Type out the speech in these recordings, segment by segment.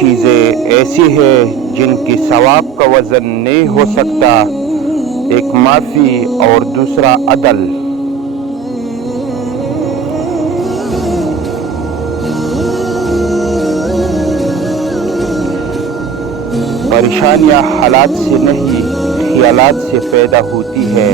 چیزیں ایسی ہیں جن کی ثواب کا وزن نہیں ہو سکتا، ایک معافی اور دوسرا عدل۔ پریشانیاں حالات سے نہیں، خیالات سے پیدا ہوتی ہے۔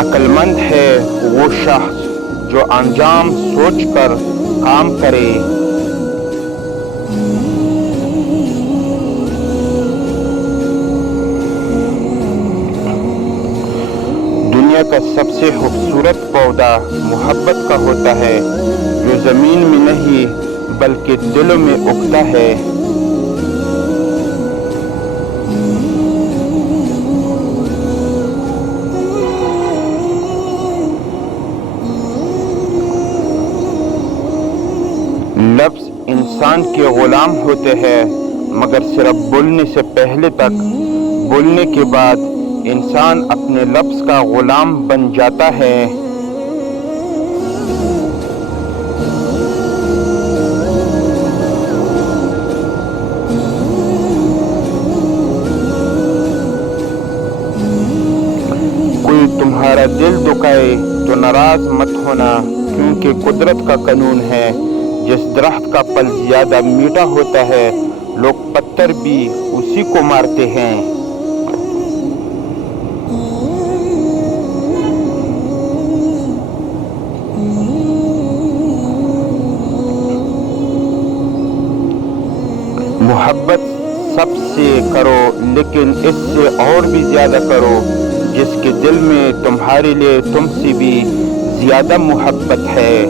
عقل مند ہے وہ شخص جو انجام سوچ کر کام کرے۔ دنیا کا سب سے خوبصورت پودا محبت کا ہوتا ہے، جو زمین میں نہیں بلکہ دلوں میں اگتا ہے۔ لفظ انسان کے غلام ہوتے ہیں، مگر صرف بولنے سے پہلے تک، بولنے کے بعد انسان اپنے لفظ کا غلام بن جاتا ہے۔ کوئی تمہارا دل دکھائے تو ناراض مت ہونا، کیونکہ قدرت کا قانون ہے، جس درخت کا پھل زیادہ میٹھا ہوتا ہے، لوگ پتھر بھی اسی کو مارتے ہیں۔ محبت سب سے کرو، لیکن اس سے اور بھی زیادہ کرو، جس کے دل میں تمہارے لیے تم سے بھی زیادہ محبت ہے۔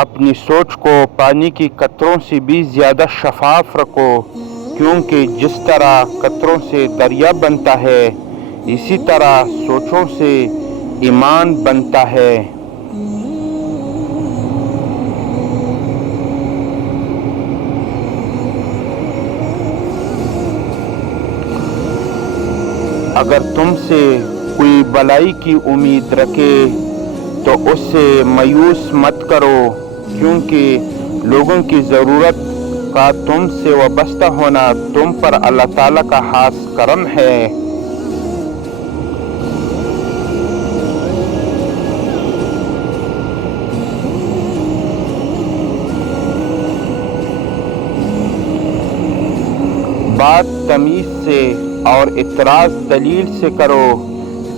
اپنی سوچ کو پانی کی قطروں سے بھی زیادہ شفاف رکھو، کیونکہ جس طرح قطروں سے دریا بنتا ہے، اسی طرح سوچوں سے ایمان بنتا ہے۔ اگر تم سے کوئی بھلائی کی امید رکھے تو اس سے مایوس مت کرو، کیونکہ لوگوں کی ضرورت کا تم سے وابستہ ہونا تم پر اللہ تعالیٰ کا خاص کرم ہے۔ بات تمیز سے اور اعتراض دلیل سے کرو،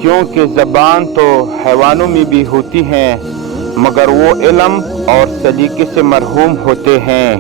کیونکہ زبان تو حیوانوں میں بھی ہوتی ہیں، مگر وہ علم اور سلیقے سے محروم ہوتے ہیں۔